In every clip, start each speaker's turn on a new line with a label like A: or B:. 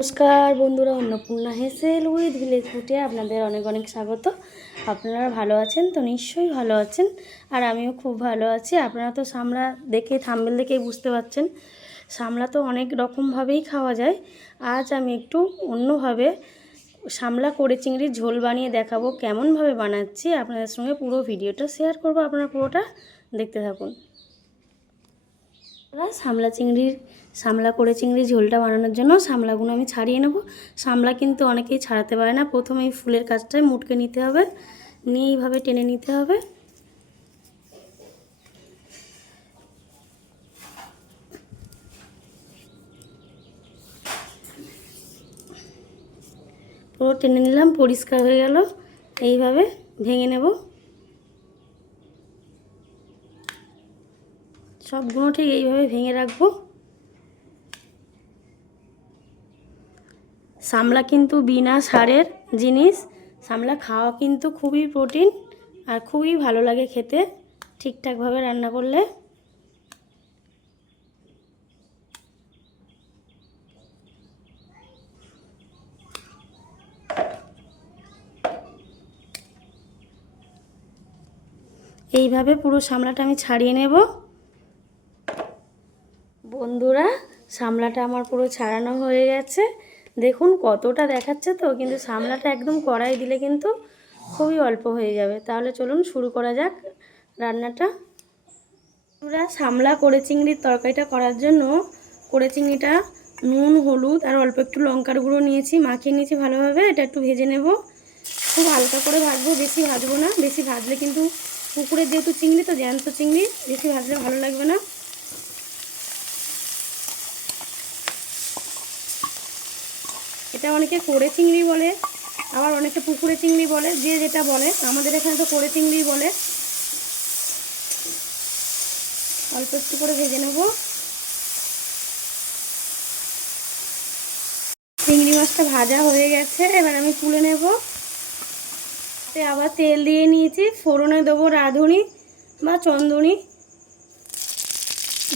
A: নমস্কার বন্ধুরা, Annapurna হেসেল with village ফুটে আপনাদের অনেক অনেক স্বাগত। আপনারা ভালো আছেন তো? নিশ্চয়ই ভালো আছেন। আর আমিও খুব ভালো আছি। আপনারা তো সামলা দেখে থাম্বেল দেখেই বুঝতে পারছেন। সামলা তো অনেক রকমভাবেই খাওয়া যায়। আজ আমি একটু অন্যভাবে সামলা করে চিংড়ির ঝোল বানিয়ে দেখাবো, কেমনভাবে বানাচ্ছি। আপনাদের সঙ্গে পুরো ভিডিওটা শেয়ার করব। আপনারা পুরোটা দেখতে থাকুন। সামলা চিংড়ির, সামলা করে চিংড়ির ঝোলটা বানানোর জন্য সামলাগুলো আমি ছাড়িয়ে নেব। সামলা কিন্তু অনেকেই ছাড়াতে পারে না। প্রথমে এই ফুলের কাজটায় মুটকে নিতে হবে। নিয়ে এইভাবে টেনে নিতে হবে। পুরো টেনে নিলাম, পরিষ্কার হয়ে গেল। এইভাবে ভেঙে নেব। সবগুলো ঠিক এইভাবে ভেঙে রাখব। সামলা কিন্তু বিনা সারের জিনিস। সামলা খাওয়া কিন্তু খুবই প্রোটিন আর খুবই ভালো লাগে খেতে, ঠিকঠাকভাবে রান্না করলে। এইভাবে পুরো সামলাটা আমি ছাড়িয়ে নেব বন্ধুরা সামলাটা আমার পুরো ছাড়ানো হয়ে গেছে। দেখুন কতটা দেখাচ্ছে তো, কিন্তু সামলাটা একদম কড়াই দিলে কিন্তু খুবই অল্প হয়ে যাবে। তাহলে চলুন শুরু করা যাক রান্নাটা। বন্ধুরা, সামলা করে চিংড়ির তরকারিটা করার জন্য করে চিংড়িটা নুন, হলুদ আর অল্প একটু লঙ্কার গুঁড়ো নিয়েছি, মাখিয়ে নিয়েছি ভালোভাবে। এটা একটু ভেজে নেব। খুব হালকা করে ভাজবো, বেশি ভাজবো না। বেশি ভাজলে কিন্তু পুকুরের যেহেতু চিংড়ি তো, জ্যান্ত চিংড়ি, বেশি ভাজলে ভালো লাগবে না। এটা অনেকে করে চিংড়ি বলে, আবার অনেকে পুকুরে চিংড়ি বলে, যে যেটা বলে, আমাদের এখানে তো করে চিংড়ি বলে। অল্প একটু করে ভেজে নেব। চিংড়ি মাছটা ভাজা হয়ে গেছে, এবার আমি তুলে নেব। আবার তেল দিয়ে নিয়েছি, ফোড়নে দেবো রাঁধুনি বা চন্দনি।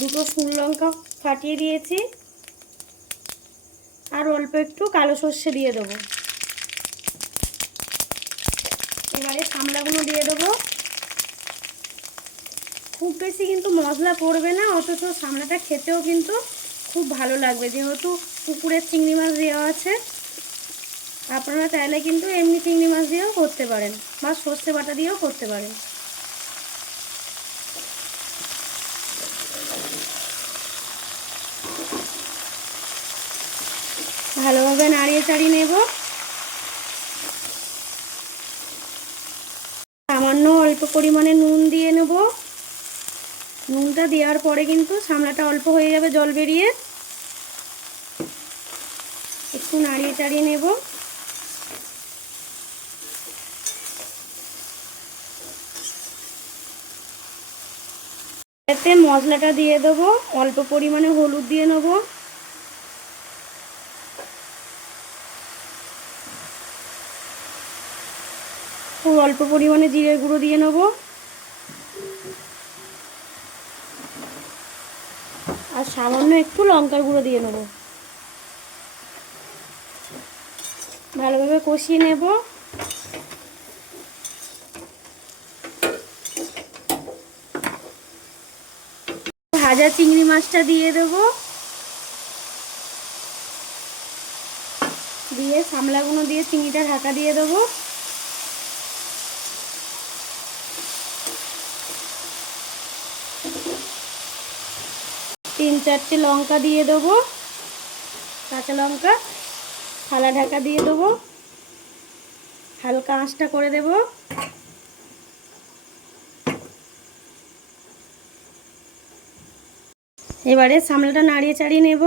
A: দুটো ফুল লঙ্কা ফাটিয়ে দিয়েছি। আর অল্প একটু কালো সর্ষে দিয়ে দেবো। এবারে সামলাগুলো দিয়ে দেবো। খুব বেশি কিন্তু মশলা পড়বে না, অথচ সামলাটা খেতেও কিন্তু খুব ভালো লাগবে। যেহেতু পুকুরের চিংড়ি মাছ দেওয়া আছে, আপনারা চাইলে কিন্তু এমনি চিংড়ি মাছ দিয়েও করতে পারেন বা সর্ষে বাটা দিয়েও করতে পারেন। ভালোভাবে নাড়িয়ে চাড়িয়ে নেব। সামান্য অল্প পরিমাণে নুন দিয়ে নেব। নুনটা দেওয়ার পরে কিন্তু সামলাটা অল্প হয়ে যাবে জল বেরিয়ে। একটু নাড়িয়ে চাড়িয়ে নেব। এতে মশলাটা দিয়ে দেবো, অল্প পরিমাণে হলুদ দিয়ে নেব। খুব অল্প পরিমাণে জিরে গুঁড়ো দিয়ে নেব। আর সামান্য একটু লঙ্কার গুঁড়ো দিয়ে নেব। ভালোভাবে কষিয়ে নেব। ভাজা চিংড়ি মাছটা দিয়ে দেব। দিয়ে সামলাগুলো দিয়ে চিংড়িটা ঢাকা দিয়ে দেবো। তিন চারটে লঙ্কা দিয়ে দেবো। কাঁচা লঙ্কা, থালা ঢাকা দিয়ে দেবো। হালকা আঁচটা করে দেব। এবারে সামলাটা নাড়িয়ে চাড়িয়ে নেব।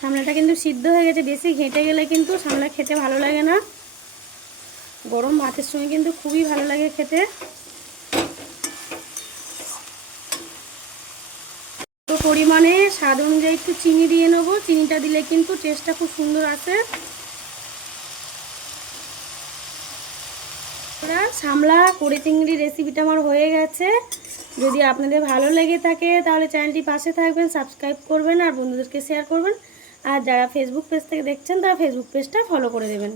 A: সামলাটা কিন্তু সিদ্ধ হয়ে গেছে, বেশি ঘেঁটে গেলে কিন্তু সামলা খেতে ভালো লাগে না। গরম ভাতের সঙ্গে কিন্তু খুবই ভালো লাগে খেতে। পরিমাণে স্বাদ অনুযায়ী একটু চিনি দিয়ে নেব। চিনিটা দিলে কিন্তু টেস্টটা খুব সুন্দর আসে। সামলা কড়ি চিংড়ি রেসিপিটা আমার হয়ে গেছে। যদি আপনাদের ভালো লেগে থাকে, তাহলে চ্যানেলটি পাশে থাকবেন সাবস্ক্রাইব করবেন আর বন্ধুদেরকে শেয়ার করবেন। আর যারা ফেসবুক পেজ থেকে দেখছেন, তারা ফেসবুক পেজটা ফলো করে দেবেন।